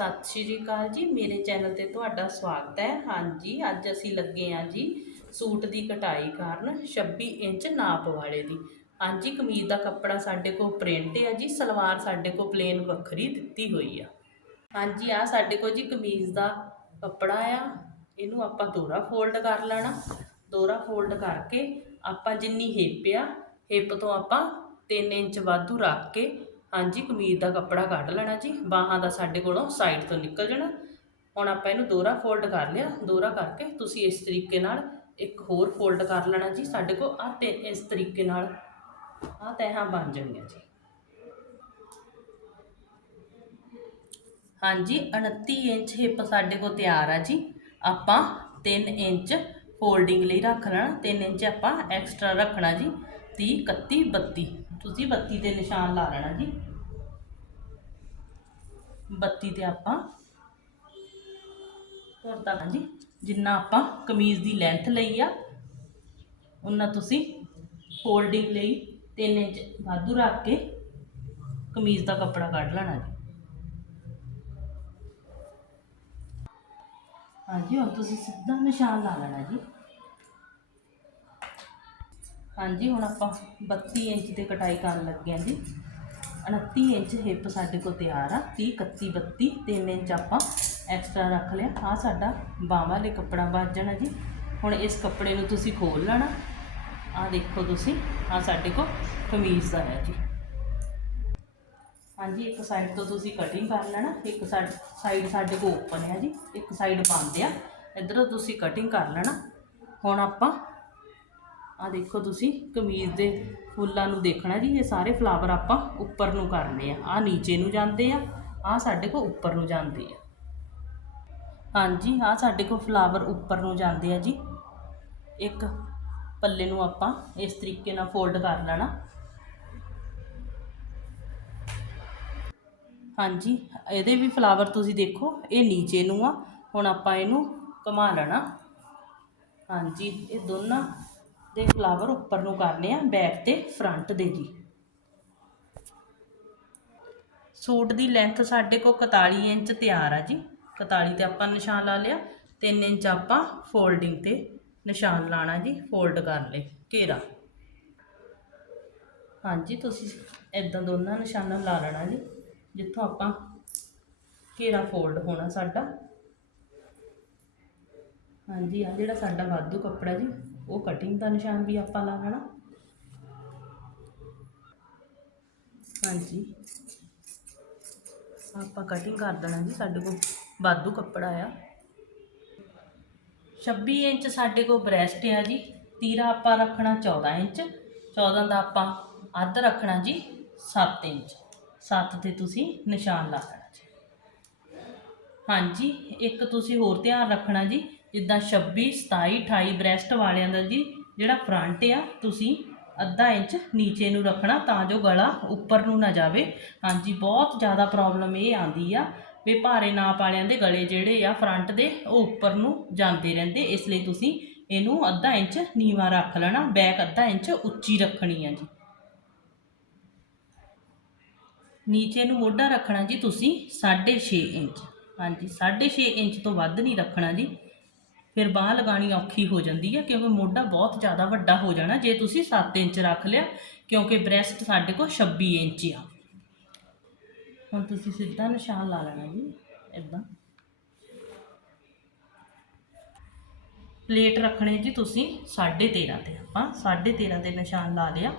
ਸਤਿ ਸ਼੍ਰੀ ਅਕਾਲ ਜੀ, ਮੇਰੇ ਚੈਨਲ ਤੇ ਤੁਹਾਡਾ ਸਵਾਗਤ ਹੈ। ਹਾਂਜੀ, ਅੱਜ ਅਸੀਂ ਲੱਗੇ ਹਾਂ ਜੀ ਸੂਟ ਦੀ ਕਟਾਈ ਕਰਨ 26 ਇੰਚ ਨਾਪ ਵਾਲੇ ਦੀ। ਹਾਂਜੀ, ਕਮੀਜ਼ ਦਾ ਕੱਪੜਾ ਸਾਡੇ ਕੋਲ ਪ੍ਰਿੰਟ ਹੈ ਜੀ, ਸਲਵਾਰ ਸਾਡੇ ਕੋਲ ਪਲੇਨ ਵੱਖਰੀ ਦਿੱਤੀ ਹੋਈ ਆ। ਹਾਂਜੀ ਆ ਸਾਡੇ ਕੋਲ ਜੀ ਕਮੀਜ਼ ਦਾ ਕੱਪੜਾ ਆ, ਇਹਨੂੰ ਆਪਾਂ ਦੋਹਰਾ ਫੋਲਡ ਕਰ ਲੈਣਾ। ਦੋਹਰਾ ਫੋਲਡ ਕਰਕੇ ਆਪਾਂ ਜਿੰਨੀ ਹਿੱਪ ਆ ਹਿੱਪ ਤੋਂ ਆਪਾਂ 3 ਇੰਚ ਵਾਧੂ ਰੱਖ ਕੇ ਹਾਂਜੀ, ਕਮੀਜ਼ ਦਾ ਕੱਪੜਾ ਕੱਢ ਲੈਣਾ ਜੀ। ਬਾਹਾਂ ਦਾ ਸਾਡੇ ਕੋਲੋਂ ਸਾਈਡ ਤੋਂ ਨਿਕਲ ਜਾਣਾ। ਹੁਣ ਆਪਾਂ ਇਹਨੂੰ ਦੋਹਰਾ ਫੋਲਡ ਕਰ ਲਿਆ। ਦੋਹਰਾ ਕਰਕੇ ਤੁਸੀਂ ਇਸ ਤਰੀਕੇ ਨਾਲ ਇੱਕ ਹੋਰ ਫੋਲਡ ਕਰ ਲੈਣਾ ਜੀ। ਸਾਡੇ ਕੋਲ ਆ ਤੇ ਇਸ ਤਰੀਕੇ ਨਾਲ ਆ ਤੈਹਾਂ ਬਣ ਜਾਣੀਆਂ ਜੀ। ਹਾਂਜੀ 29 ਇੰਚ ਹਿੱਪ ਸਾਡੇ ਕੋਲ ਤਿਆਰ ਆ ਜੀ। ਆਪਾਂ 3 ਇੰਚ ਫੋਲਡਿੰਗ ਲਈ ਰੱਖ ਲੈਣਾ। 3 ਇੰਚ ਆਪਾਂ ਐਕਸਟਰਾ ਰੱਖਣਾ ਜੀ। 30 31 32 ਤੁਸੀਂ 32 ਤੇ ਨਿਸ਼ਾਨ ਲਾ ਲੈਣਾ ਜੀ। 32 ਤੇ ਆਪਾਂ ਹੋਰ ਤਾਂ ਜੀ। ਜਿੰਨਾ ਆਪਾਂ ਕਮੀਜ਼ ਦੀ ਲੈਂਥ ਲਈ ਆ ਉਹਨਾਂ ਤੁਸੀਂ ਫੋਲਡਿੰਗ ਲਈ 3 ਇੰਚ ਵਾਧੂ ਰੱਖ ਕੇ ਕਮੀਜ਼ ਦਾ ਕੱਪੜਾ ਕੱਢ ਲੈਣਾ ਜੀ। ਹਾਂਜੀ, ਹੁਣ ਤੁਸੀਂ ਸਿੱਧਾ ਨਿਸ਼ਾਨ ਲਾ ਲੈਣਾ ਜੀ। ਹਾਂਜੀ, ਹੁਣ ਆਪਾਂ 32 ਇੰਚ ਤੇ ਕਟਾਈ ਕਰਨ ਲੱਗੇ ਹਾਂ ਜੀ। 29 ਇੰਚ ਹਿੱਪ ਸਾਡੇ ਕੋਲ ਤਿਆਰ ਆ 30 31 32 3 ਇੰਚ ਆਪਾਂ ਐਕਸਟਰਾ ਰੱਖ ਲਿਆ। ਆ ਸਾਡਾ ਬਾਹਾਂ ਲਈ ਕੱਪੜਾ ਬਚ ਜਾਣਾ ਜੀ। ਹੁਣ ਇਸ ਕੱਪੜੇ ਨੂੰ ਤੁਸੀਂ ਖੋਲ ਲੈਣਾ। ਆ ਦੇਖੋ ਤੁਸੀਂ ਆ ਸਾਡੇ ਕੋਲ ਕਮੀਜ਼ ਦਾ ਹੈ ਜੀ। ਹਾਂਜੀ, ਇੱਕ ਸਾਈਡ ਤੋਂ ਤੁਸੀਂ ਕਟਿੰਗ ਕਰ ਲੈਣਾ। ਇੱਕ ਸਾਈਡ ਸਾਡੇ ਕੋਲ ਓਪਨ ਹੈ ਜੀ। ਇੱਕ ਸਾਈਡ ਬੰਦ ਆ। ਇਧਰੋਂ ਤੁਸੀਂ ਕਟਿੰਗ ਕਰ ਲੈਣਾ। ਹੁਣ ਆਪਾਂ ਆ ਦੇਖੋ ਤੁਸੀਂ, ਕਮੀਜ਼ ਦੇ ਫੁੱਲਾਂ ਨੂੰ ਦੇਖਣਾ ਜੀ, ਇਹ ਸਾਰੇ ਫਲਾਵਰ ਆਪਾਂ ਉੱਪਰ ਨੂੰ ਕਰਨੇ ਆ। ਆ ਨੀਚੇ ਨੂੰ ਜਾਂਦੇ ਆ ਆ ਸਾਡੇ ਕੋਲ ਉੱਪਰ ਨੂੰ ਜਾਂਦੇ ਆ। ਹਾਂਜੀ ਆ ਸਾਡੇ ਕੋਲ ਫਲਾਵਰ ਉੱਪਰ ਨੂੰ ਜਾਂਦੇ ਆ ਜੀ। ਇੱਕ ਪੱਲੇ ਨੂੰ ਆਪਾਂ ਇਸ ਤਰੀਕੇ ਨਾਲ ਫੋਲਡ ਕਰ ਲੈਣਾ। ਹਾਂਜੀ, ਇਹਦੇ ਵੀ ਫਲਾਵਰ ਤੁਸੀਂ ਦੇਖੋ, ਇਹ ਨੀਚੇ ਨੂੰ ਆ, ਹੁਣ ਆਪਾਂ ਇਹਨੂੰ ਘੁਮਾ ਲੈਣਾ। ਹਾਂਜੀ, ਇਹ ਦੋਨਾਂ ਦੇ ਫਲਾਵਰ ਉੱਪਰ ਨੂੰ ਕਰਨੇ ਆ ਬੈਕ ਤੇ ਫਰੰਟ ਦੇ ਜੀ। ਸੂਟ ਦੀ ਲੈਂਥ ਸਾਡੇ ਕੋਲ 41 ਇੰਚ ਤਿਆਰ ਆ ਜੀ। 41 ਤੇ ਆਪਾਂ ਨਿਸ਼ਾਨ ਲਾ ਲਿਆ 3 ਇੰਚ ਆਪਾਂ ਫੋਲਡਿੰਗ ਤੇ ਨਿਸ਼ਾਨ ਲਾਣਾ ਜੀ ਫੋਲਡ ਕਰ ਲੇ ਘੇਰਾ। ਹਾਂਜੀ, ਤੁਸੀਂ ਇਦਾਂ ਦੋਨਾਂ ਨਿਸ਼ਾਨਾਂ ਲਾ ਲੈਣਾ ਜੀ, ਜਿੱਥੋਂ ਆਪਾਂ ਘੇਰਾ ਫੋਲਡ ਹੋਣਾ ਸਾਡਾ। ਹਾਂਜੀ ਆ ਜਿਹੜਾ ਸਾਡਾ ਵਾਧੂ ਕੱਪੜਾ ਜੀ ਉਹ ਕਟਿੰਗ ਦਾ ਨਿਸ਼ਾਨ ਵੀ ਆਪਾਂ ਲਾ ਲੈਣਾ। ਹਾਂਜੀ। ਆਪਾਂ ਕਟਿੰਗ ਕਰ ਦੇਣਾ ਜੀ, ਸਾਡੇ ਕੋਲ ਵਾਧੂ ਕੱਪੜਾ ਆ। 26 ਇੰਚ ਸਾਡੇ ਕੋਲ ਬ੍ਰੈਸਟ ਆ ਜੀ, ਤੀਰਾ ਆਪਾਂ ਰੱਖਣਾ 14 ਇੰਚ 14 ਦਾ ਆਪਾਂ ਅੱਧ ਰੱਖਣਾ ਜੀ 7 ਇੰਚ। 7 ਤੇ ਤੁਸੀਂ ਨਿਸ਼ਾਨ ਲਾ ਲੈਣਾ ਜੀ। ਹਾਂਜੀ, ਇੱਕ ਤੁਸੀਂ ਹੋਰ ਧਿਆਨ ਰੱਖਣਾ ਜੀ ਜਿੱਦਾਂ 26 27 28 ਬ੍ਰੈਸਟ ਵਾਲਿਆਂ ਦਾ ਜੀ ਜਿਹੜਾ ਫਰੰਟ ਆ, ਤੁਸੀਂ ਅੱਧਾ ਇੰਚ ਨੀਚੇ ਨੂੰ ਰੱਖਣਾ ਤਾਂ ਜੋ ਗਲਾ ਉੱਪਰ ਨੂੰ ਨਾ ਜਾਵੇ। ਹਾਂਜੀ, ਬਹੁਤ ਜ਼ਿਆਦਾ ਪ੍ਰੋਬਲਮ ਇਹ ਆਂਦੀ ਆ ਵੀ ਭਾਰੇ ਨਾਪ ਵਾਲਿਆਂ ਦੇ ਗਲੇ ਜਿਹੜੇ ਆ ਫਰੰਟ ਦੇ, ਉਹ ਉੱਪਰ ਨੂੰ ਜਾਂਦੇ ਰਹਿੰਦੇ। ਇਸ ਲਈ ਤੁਸੀਂ ਇਹਨੂੰ ਅੱਧਾ ਇੰਚ ਨੀਵਾ ਰੱਖ ਲੈਣਾ ਬੈਕ ਅੱਧਾ ਇੰਚ ਉੱਚੀ ਰੱਖਣੀ ਆ ਜੀ। ਨੀਚੇ ਨੂੰ ਮੋਢਾ ਰੱਖਣਾ ਜੀ ਤੁਸੀਂ 6.5 ਇੰਚ। ਹਾਂਜੀ 6.5 ਇੰਚ ਤੋਂ ਵੱਧ ਨਹੀਂ ਰੱਖਣਾ ਜੀ। ਫਿਰ ਬਾਹ ਲਗਾਣੀ ਔਖੀ ਹੋ ਜਾਂਦੀ ਹੈ ਕਿਉਂਕਿ ਮੋਢਾ ਬਹੁਤ ਜ਼ਿਆਦਾ ਵੱਡਾ ਹੋ ਜਾਣਾ ਜੇ ਤੁਸੀਂ 7 ਇੰਚ ਰੱਖ ਲਿਆ, ਕਿਉਂਕਿ ਬ੍ਰੈਸਟ ਸਾਡੇ ਕੋਲ 26 ਇੰਚ ਆ। ਹੁਣ ਤੁਸੀਂ ਸਿੱਧਾ ਨਿਸ਼ਾਨ ਲਾ ਲੈਣਾ ਜੀ ਇਦਾਂ ਪਲੇਟ ਰੱਖਣੇ ਜੀ ਤੁਸੀਂ 13.5 ਤੇ, ਆਪਾਂ 13.5 ਦੇ ਨਿਸ਼ਾਨ ਲਾ ਲਿਆ।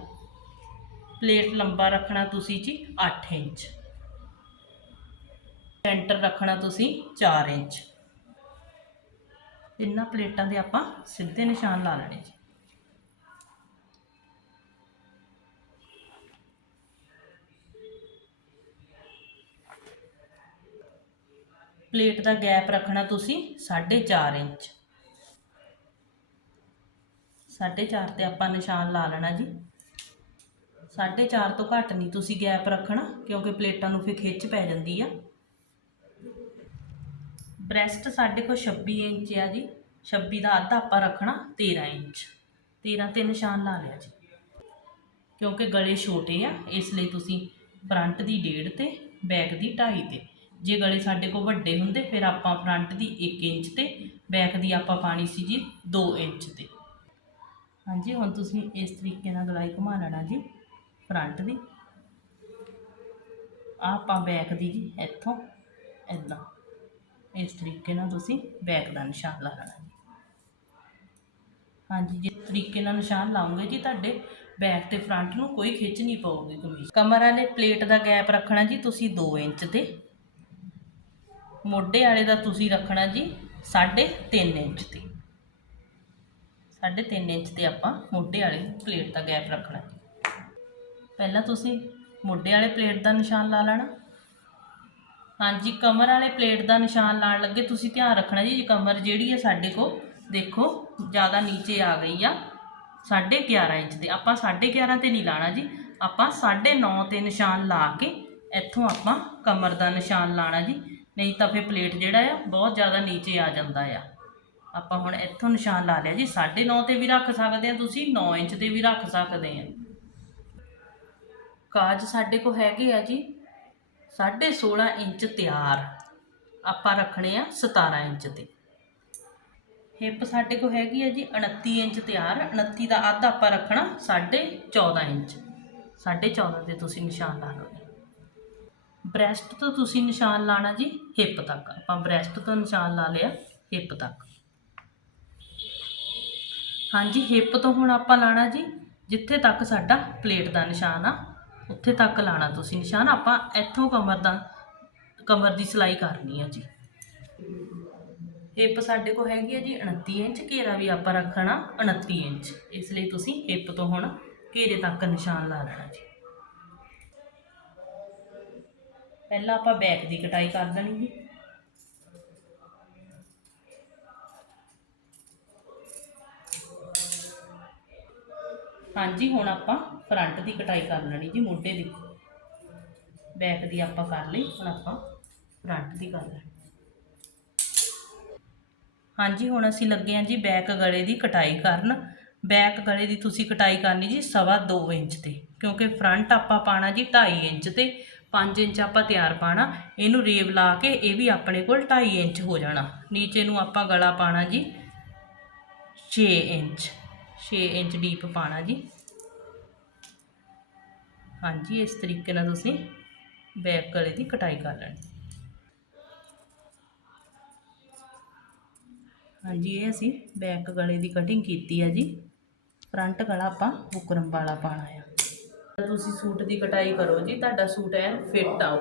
ਪਲੇਟ ਲੰਬਾ ਰੱਖਣਾ ਤੁਸੀਂ ਜੀ 8 ਇੰਚ। ਸੈਂਟਰ ਰੱਖਣਾ ਤੁਸੀਂ 4 ਇੰਚ। ਤਿੰਨਾਂ ਪਲੇਟਾਂ ਦੇ ਆਪਾਂ ਸਿੱਧੇ ਨਿਸ਼ਾਨ ਲਾ ਲੈਣੇ ਜੀ। ਪਲੇਟ ਦਾ ਗੈਪ ਰੱਖਣਾ ਤੁਸੀਂ 4.5 ਇੰਚ। 4.5 ਤੇ ਆਪਾਂ ਨਿਸ਼ਾਨ ਲਾ ਲੈਣਾ ਜੀ। 4.5 ਤੋਂ ਘੱਟ ਨਹੀਂ ਤੁਸੀਂ ਗੈਪ ਰੱਖਣਾ ਕਿਉਂਕਿ ਪਲੇਟਾਂ ਨੂੰ ਫਿਰ ਖਿੱਚ ਪੈ ਜਾਂਦੀ ਆ। ਬ੍ਰੈਸਟ ਸਾਡੇ ਕੋਲ 26 ਇੰਚ ਆ ਜੀ। 26 ਦਾ ਅੱਧਾ ਆਪਾਂ ਰੱਖਣਾ 13 ਇੰਚ। 13 ਤੇ ਨਿਸ਼ਾਨ ਲਾ ਲਿਆ ਜੀ। ਕਿਉਂਕਿ ਗਲੇ ਛੋਟੇ ਆ, ਇਸ ਲਈ ਤੁਸੀਂ ਫਰੰਟ ਦੀ ਡੇਢ ਤੇ ਬੈਕ ਦੀ ਢਾਈ ਤੇ। ਜੇ ਗਲੇ ਸਾਡੇ ਕੋਲ ਵੱਡੇ ਹੁੰਦੇ, ਫਿਰ ਆਪਾਂ ਫਰੰਟ ਦੀ 1 ਇੰਚ ਤੇ ਬੈਕ ਦੀ ਆਪਾਂ ਪਾਣੀ ਸੀ ਜੀ 2 ਇੰਚ ਤੇ। ਹਾਂਜੀ, ਹੁਣ ਤੁਸੀਂ ਇਸ ਤਰੀਕੇ ਨਾਲ ਗਲਾਈ ਘੁਮਾ ਲੈਣਾ ਜੀ ਫਰੰਟ ਦੀ। ਆਪਾਂ ਬੈਕ ਦੀ ਜੀ, ਇੱਥੋਂ ਇੱਦਾਂ ਇਸ ਤਰੀਕੇ ਨਾਲ ਤੁਸੀਂ ਬੈਕ ਦਾ ਨਿਸ਼ਾਨ ਲਾ ਲੈਣਾ ਜੀ। ਹਾਂਜੀ, ਜਿਸ ਤਰੀਕੇ ਨਾਲ ਨਿਸ਼ਾਨ ਲਾਉਂਗੇ ਜੀ, ਤੁਹਾਡੇ ਬੈਕ ਤੇ ਫਰੰਟ ਨੂੰ ਕੋਈ ਖਿੱਚ ਨਹੀਂ ਪਊਗੀ ਕਮੀਜ਼। ਕਮਰ ਵਾਲੇ ਪਲੇਟ ਦਾ ਗੈਪ ਰੱਖਣਾ ਜੀ ਤੁਸੀਂ 2 ਇੰਚ ਤੇ। ਮੋਢੇ ਵਾਲੇ ਦਾ ਤੁਸੀਂ ਰੱਖਣਾ ਜੀ 3.5 ਇੰਚ ਤੇ। 3.5 ਇੰਚ ਤੇ ਆਪਾਂ ਮੋਢੇ ਵਾਲੇ ਪਲੇਟ ਦਾ ਗੈਪ ਰੱਖਣਾ ਜੀ। ਪਹਿਲਾਂ ਤੁਸੀਂ ਮੋਢੇ ਵਾਲੇ ਪਲੇਟ ਦਾ ਨਿਸ਼ਾਨ ਲਾ ਲੈਣਾ। ਹਾਂਜੀ, ਕਮਰ ਵਾਲੇ ਪਲੇਟ ਦਾ ਨਿਸ਼ਾਨ ਲਾਣ ਲੱਗੇ। ਤੁਸੀਂ ਧਿਆਨ ਰੱਖਣਾ ਜੀ ਕਮਰ ਜਿਹੜੀ ਹੈ ਸਾਡੇ ਕੋਲ, ਦੇਖੋ, ਜ਼ਿਆਦਾ ਨੀਚੇ ਆ ਗਈ ਆ 11.5 ਇੰਚ ਤੇ ਆਪਾਂ 11.5 ਤੇ ਨਹੀਂ ਲਾਣਾ ਜੀ। ਆਪਾਂ 9.5 ਤੇ ਨਿਸ਼ਾਨ ਲਾ ਕੇ ਇੱਥੋਂ ਆਪਾਂ ਕਮਰ ਦਾ ਨਿਸ਼ਾਨ ਲਾਣਾ ਜੀ। ਨਹੀਂ ਤਾਂ ਫਿਰ ਪਲੇਟ ਜਿਹੜਾ ਆ, ਬਹੁਤ ਜ਼ਿਆਦਾ ਨੀਚੇ ਆ ਜਾਂਦਾ ਆ। ਆਪਾਂ ਹੁਣ ਇੱਥੋਂ ਨਿਸ਼ਾਨ ਲਾ ਲਿਆ ਜੀ। 9.5 ਤੇ ਵੀ ਰੱਖ ਸਕਦੇ ਆ ਤੁਸੀਂ 9 ਇੰਚ ਤੇ ਵੀ ਰੱਖ ਸਕਦੇ ਆ। ਕਾਜ ਸਾਡੇ ਕੋਲ ਹੈਗੇ ਆ ਜੀ। 16.5 ਇੰਚ ਤਿਆਰ। ਆਪਾਂ ਰੱਖਣੇ ਆ 17 ਇੰਚ ਤੇ। ਹਿੱਪ ਸਾਡੇ ਕੋਲ ਹੈਗੀ ਹੈ ਜੀ 29 ਇੰਚ ਤਿਆਰ। 29 ਦਾ ਅੱਧ ਆਪਾਂ ਰੱਖਣਾ 14.5 ਇੰਚ। 14.5 ਤੇ ਤੁਸੀਂ ਨਿਸ਼ਾਨ ਲਾ ਲਓਗੇ ਬ੍ਰੈਸਟ ਤੋਂ ਤੁਸੀਂ ਨਿਸ਼ਾਨ ਲਾਣਾ ਜੀ ਹਿੱਪ ਤੱਕ। ਆਪਾਂ ਬ੍ਰੈਸਟ ਤੋਂ ਨਿਸ਼ਾਨ ਲਾ ਲਿਆ ਹਿੱਪ ਤੱਕ। ਹਾਂਜੀ, ਹਿੱਪ ਤੋਂ ਹੁਣ ਆਪਾਂ ਲਾਣਾ ਜੀ ਜਿੱਥੇ ਤੱਕ ਸਾਡਾ ਪਲੇਟ ਦਾ ਨਿਸ਼ਾਨ ਆ। ਉੱਥੇ ਤੱਕ ਲਾਣਾ ਤੁਸੀਂ ਨਿਸ਼ਾਨ। ਆਪਾਂ ਇੱਥੋਂ ਕਮਰ ਦਾ, ਕਮਰ ਦੀ ਸਿਲਾਈ ਕਰਨੀ ਆ ਜੀ। ਹਿੱਪ ਸਾਡੇ ਕੋਲ ਹੈਗੀ ਹੈ ਜੀ 29 ਇੰਚ, ਘੇਰਾ ਵੀ ਆਪਾਂ ਰੱਖਣਾ 29 ਇੰਚ। ਇਸ ਲਈ ਤੁਸੀਂ ਹਿੱਪ ਤੋਂ ਹੁਣ ਘੇਰੇ ਤੱਕ ਨਿਸ਼ਾਨ ਲਾ ਲੈਣਾ ਜੀ। ਪਹਿਲਾਂ ਆਪਾਂ ਬੈਕ ਦੀ ਕਟਾਈ ਕਰ ਦੇਣੀ ਜੀ। ਹਾਂਜੀ, ਹੁਣ ਆਪਾਂ ਫਰੰਟ ਦੀ ਕਟਾਈ ਕਰ ਲੈਣੀ ਜੀ ਮੋਢੇ ਦੀ। ਬੈਕ ਦੀ ਆਪਾਂ ਕਰ ਲਈ, ਹੁਣ ਆਪਾਂ ਫਰੰਟ ਦੀ ਕਰ ਲੈਣੀ। ਹਾਂਜੀ, ਹੁਣ ਅਸੀਂ ਲੱਗੇ ਹਾਂ ਜੀ ਬੈਕ ਗਲੇ ਦੀ ਕਟਾਈ ਕਰਨ। ਬੈਕ ਗਲੇ ਦੀ ਤੁਸੀਂ ਕਟਾਈ ਕਰਨੀ ਜੀ ਸਵਾ 2 ਇੰਚ ਤੇ, ਕਿਉਂਕਿ ਫਰੰਟ ਆਪਾਂ ਪਾਣਾ ਜੀ 2.5 ਇੰਚ ਤੇ 5 ਇੰਚ ਆਪਾਂ ਤਿਆਰ ਪਾਣਾ ਇਹਨੂੰ ਰੇਵ ਲਾ ਕੇ ਇਹ ਵੀ ਆਪਣੇ ਕੋਲ 2.5 ਇੰਚ ਹੋ ਜਾਣਾ। ਨੀਚੇ ਨੂੰ ਆਪਾਂ ਗਲਾ ਪਾਣਾ ਜੀ 6 ਇੰਚ। 6 ਇੰਚ ਡੀਪ ਪਾਣਾ ਜੀ। ਹਾਂਜੀ, ਇਸ ਤਰੀਕੇ ਨਾਲ ਤੁਸੀਂ ਬੈਕ ਗਲੇ ਦੀ ਕਟਾਈ ਕਰ ਲੈਣੀ। ਹਾਂਜੀ, ਇਹ ਅਸੀਂ ਬੈਕ ਗਲੇ ਦੀ ਕਟਿੰਗ ਕੀਤੀ ਹੈ ਜੀ। ਫਰੰਟ ਗਲਾ ਆਪਾਂ ਬੁਕਰਮ ਵਾਲਾ ਪਾਣਾ ਆ। ਤੁਸੀਂ ਸੂਟ ਦੀ ਕਟਾਈ ਕਰੋ ਜੀ, ਤੁਹਾਡਾ ਸੂਟ ਐਨ ਫਿੱਟ ਆਊ